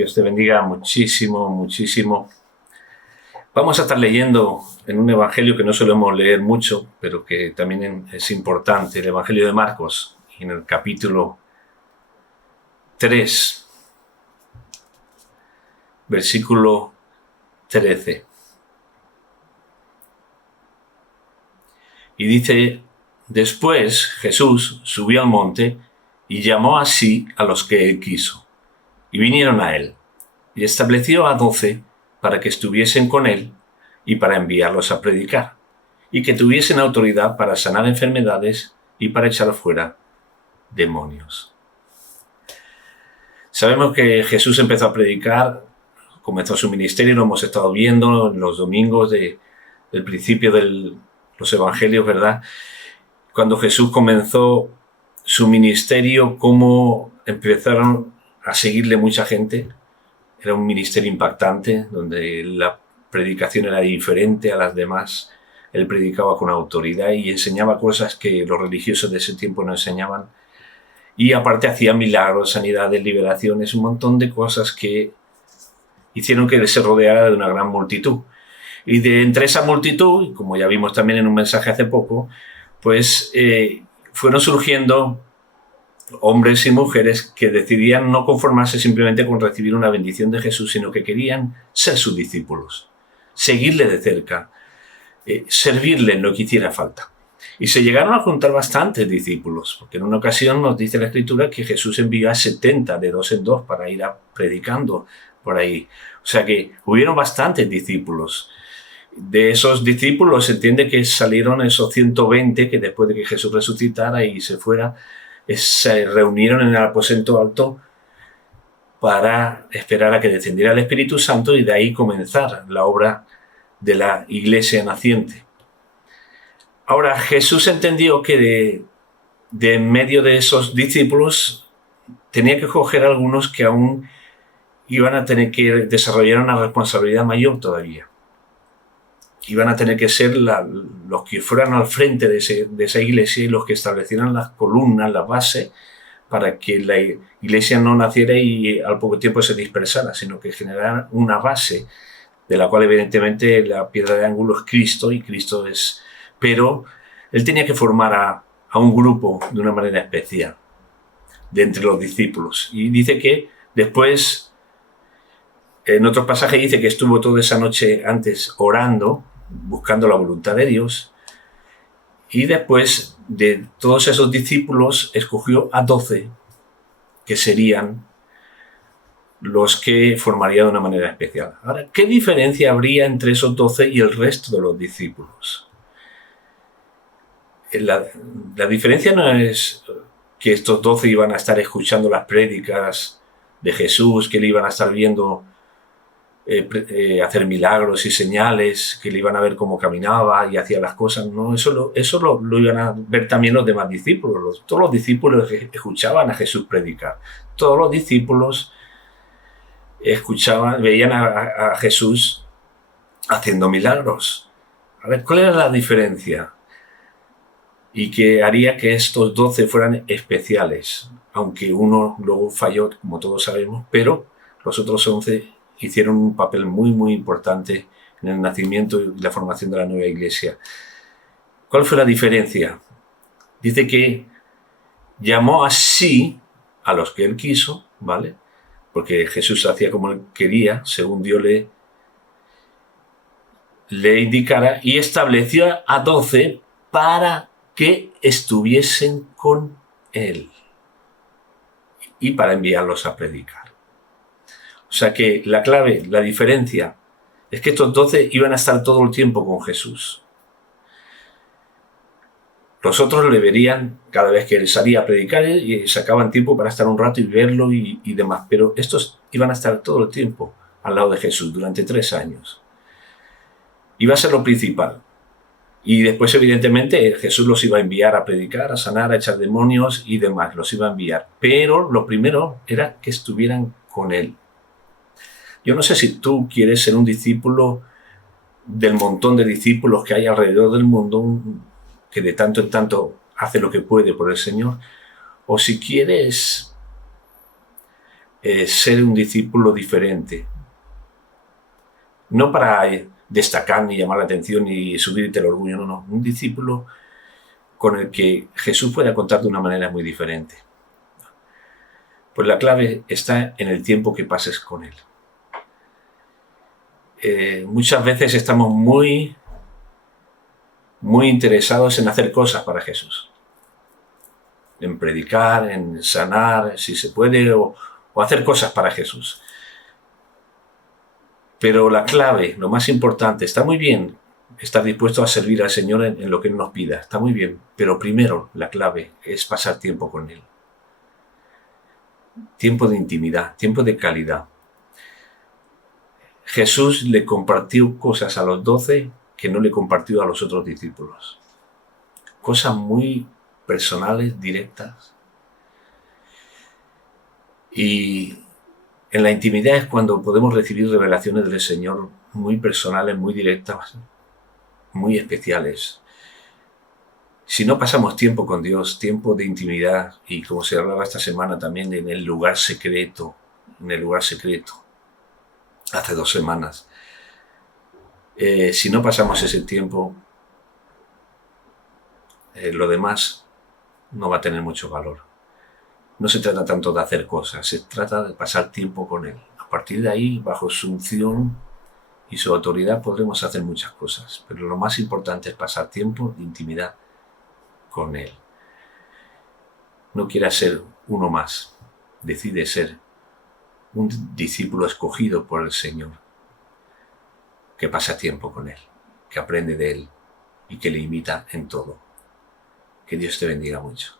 Dios te bendiga muchísimo, muchísimo. Vamos a estar leyendo en un evangelio que no solemos leer mucho, pero que también es importante, el evangelio de Marcos, en el capítulo 3, versículo 13. Y dice: después Jesús subió al monte y llamó así a los que él quiso, y vinieron a él, y estableció a 12 para que estuviesen con él y para enviarlos a predicar, y que tuviesen autoridad para sanar enfermedades y para echar fuera demonios. Sabemos que Jesús empezó a predicar, comenzó su ministerio, lo hemos estado viendo en los domingos del principio de los evangelios, ¿verdad? Cuando Jesús comenzó su ministerio, cómo empezaron a seguirle mucha gente. Era un ministerio impactante, donde la predicación era diferente a las demás. Él predicaba con autoridad y enseñaba cosas que los religiosos de ese tiempo no enseñaban. Y aparte hacía milagros, sanidades, liberaciones, un montón de cosas que hicieron que se rodeara de una gran multitud. Y entre esa multitud, como ya vimos también en un mensaje hace poco, pues fueron surgiendo hombres y mujeres que decidían no conformarse simplemente con recibir una bendición de Jesús, sino que querían ser sus discípulos, seguirle de cerca, servirle en lo que hiciera falta. Y se llegaron a juntar bastantes discípulos, porque en una ocasión nos dice la Escritura que Jesús envió a 70 de 2 en 2 para ir predicando por ahí. O sea que hubieron bastantes discípulos. De esos discípulos se entiende que salieron esos 120 que después de que Jesús resucitara y se fuera, se reunieron en el aposento alto para esperar a que descendiera el Espíritu Santo y de ahí comenzar la obra de la iglesia naciente. Ahora, Jesús entendió que de en medio de esos discípulos tenía que escoger algunos que aún iban a tener que desarrollar una responsabilidad mayor todavía. Iban a tener que ser los que fueran al frente de esa iglesia y los que establecieran las columnas, la base, para que la iglesia no naciera y al poco tiempo se dispersara, sino que generaran una base de la cual evidentemente la piedra de ángulo es Cristo, y Cristo es... Pero él tenía que formar a un grupo de una manera especial de entre los discípulos. Y dice que después, en otros pasajes dice que estuvo toda esa noche antes orando, buscando la voluntad de Dios, y después de todos esos discípulos escogió a 12 que serían los que formarían de una manera especial. Ahora, ¿qué diferencia habría entre esos 12 y el resto de los discípulos? La diferencia no es que estos 12 iban a estar escuchando las prédicas de Jesús, que le iban a estar viendo hacer milagros y señales, que le iban a ver cómo caminaba y hacía las cosas. No, eso lo iban a ver también los demás discípulos. Todos los discípulos escuchaban a Jesús predicar. Todos los discípulos veían a Jesús haciendo milagros. A ver, ¿cuál era la diferencia? Y que haría que estos 12 fueran especiales, aunque uno luego falló, como todos sabemos, pero los otros 11 hicieron un papel muy, muy importante en el nacimiento y la formación de la nueva iglesia. ¿Cuál fue la diferencia? Dice que llamó así a los que él quiso, ¿vale? Porque Jesús hacía como él quería, según Dios le indicara, y estableció a 12 para que estuviesen con él y para enviarlos a predicar. O sea que la clave, la diferencia, es que estos 12 iban a estar todo el tiempo con Jesús. Los otros le verían cada vez que él salía a predicar y sacaban tiempo para estar un rato y verlo y demás. Pero estos iban a estar todo el tiempo al lado de Jesús durante 3 años. Iba a ser lo principal. Y después, evidentemente, Jesús los iba a enviar a predicar, a sanar, a echar demonios y demás. Los iba a enviar. Pero lo primero era que estuvieran con él. Yo no sé si tú quieres ser un discípulo del montón de discípulos que hay alrededor del mundo, que de tanto en tanto hace lo que puede por el Señor, o si quieres ser un discípulo diferente. No para destacar, ni llamar la atención, ni subirte el orgullo, no. Un discípulo con el que Jesús pueda contar de una manera muy diferente. Pues la clave está en el tiempo que pases con Él. Muchas veces estamos muy interesados en hacer cosas para Jesús. En predicar, en sanar, si se puede, o hacer cosas para Jesús. Pero la clave, lo más importante, está muy bien estar dispuesto a servir al Señor en lo que Él nos pida, está muy bien, pero primero la clave es pasar tiempo con Él. Tiempo de intimidad, tiempo de calidad. Jesús le compartió cosas a los 12 que no le compartió a los otros discípulos. Cosas muy personales, directas. Y en la intimidad es cuando podemos recibir revelaciones del Señor muy personales, muy directas, muy especiales. Si no pasamos tiempo con Dios, tiempo de intimidad, y como se hablaba esta semana también en el lugar secreto, hace 2 semanas, si no pasamos ese tiempo, lo demás no va a tener mucho valor. No se trata tanto de hacer cosas, se trata de pasar tiempo con Él. A partir de ahí, bajo su unción y su autoridad, podremos hacer muchas cosas, pero lo más importante es pasar tiempo de intimidad con Él. No quieras ser uno más, decide ser un discípulo escogido por el Señor, que pasa tiempo con Él, que aprende de Él y que le imita en todo. Que Dios te bendiga mucho.